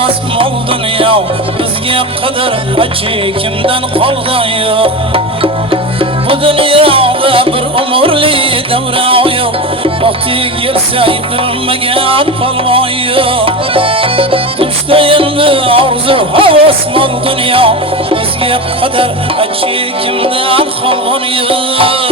Yıkılmaz mol dünya bizge kadar acı kimden qolgan yo'q. Bu dunyoda bir umrli davra yo'q. Vaqti kelsa yiqilmagan polvon yo'q. Düştü endi arzu havas mol dünya bizge kadar acı kimden qolgan yo'q.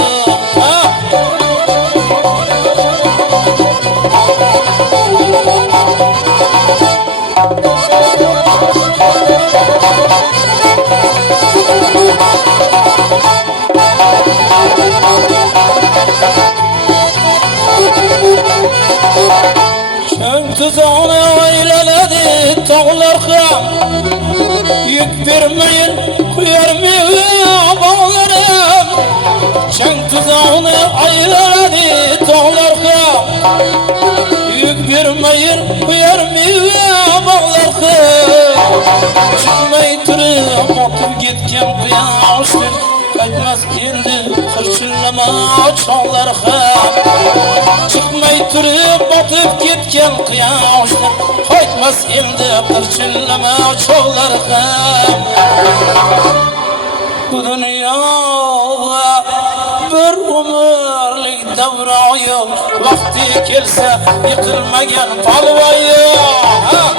Tuzağını aylaladı tağlar ham yük vermeyin kuyar mı bağlarım. Çeng tuzağını aylaladı tağlar ham yük vermeyin kuyar mı bağlarım. Çıkmay turib atıp ketken quyoshdir qaytmas endi qirchillama chog'lar ham. Çıkmay turib batib ketgan quyoshdir qaytmas endi qirchillama chog'lar ham. Bu dunyoda bir umrlik davra yo'q. Vaqti kelsa yiqilmagan polvon yo'q.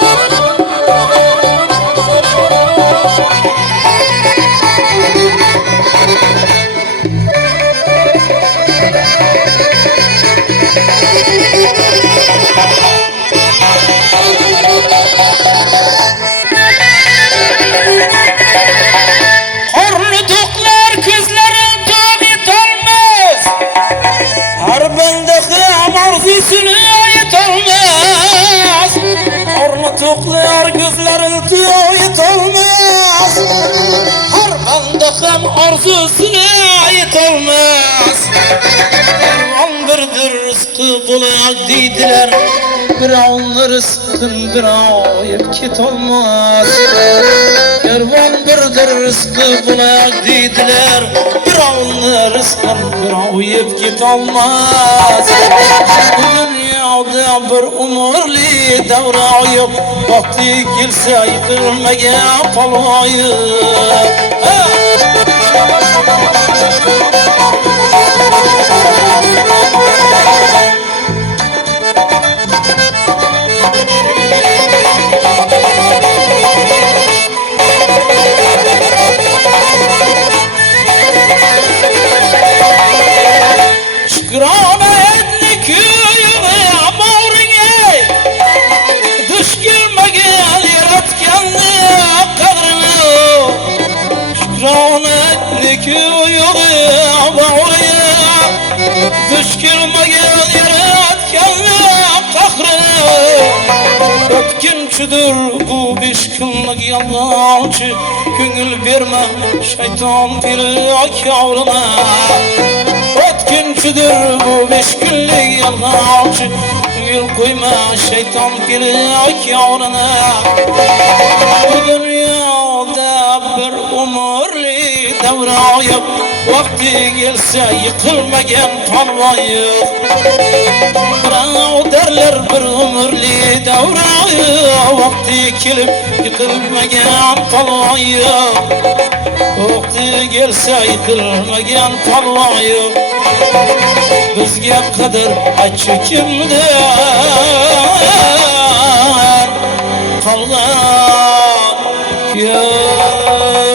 Toklar gözlerin tüyo yetolmaz. Her bende hem arzusuna yetolmaz. Derman birdir rızkı bulak deydiler. Bir anlı rızkın bir ayıp ketolmaz. Derman birdir rızkı bulak deydiler. Bir anlı rızkın bir ayıp ketolmaz. Dünyada bir umurli davra yo'q. Vaqti kelsa yiqilmagan polvon yo'q. Şükrana etli köyüne bağrına düş gelmegen yaratganni qadrini. Şükrana etli köyüne bağrına düş gelmegen yaratganni qahrini. Ötkinchidir bu 5 kunlik yalg'onchi ko'ngil berma shayton fili yavruna. Ötkinchidir bu 5 kunlik yalg'onchi ko'ngil qo'yma shayton fili yavruna. Bu dunyoda bir umrli davra yo'q. Vaqti kelsa yiqilmagan polvon yo'q. Birodarlar bir umrli davra yo'q. Vaqti kelib yiqilmagan polvon yo'q. Vaqti kelsa yiqilmagan polvon yo'q. Bizga qadar acı kimdan qolgan yo'q.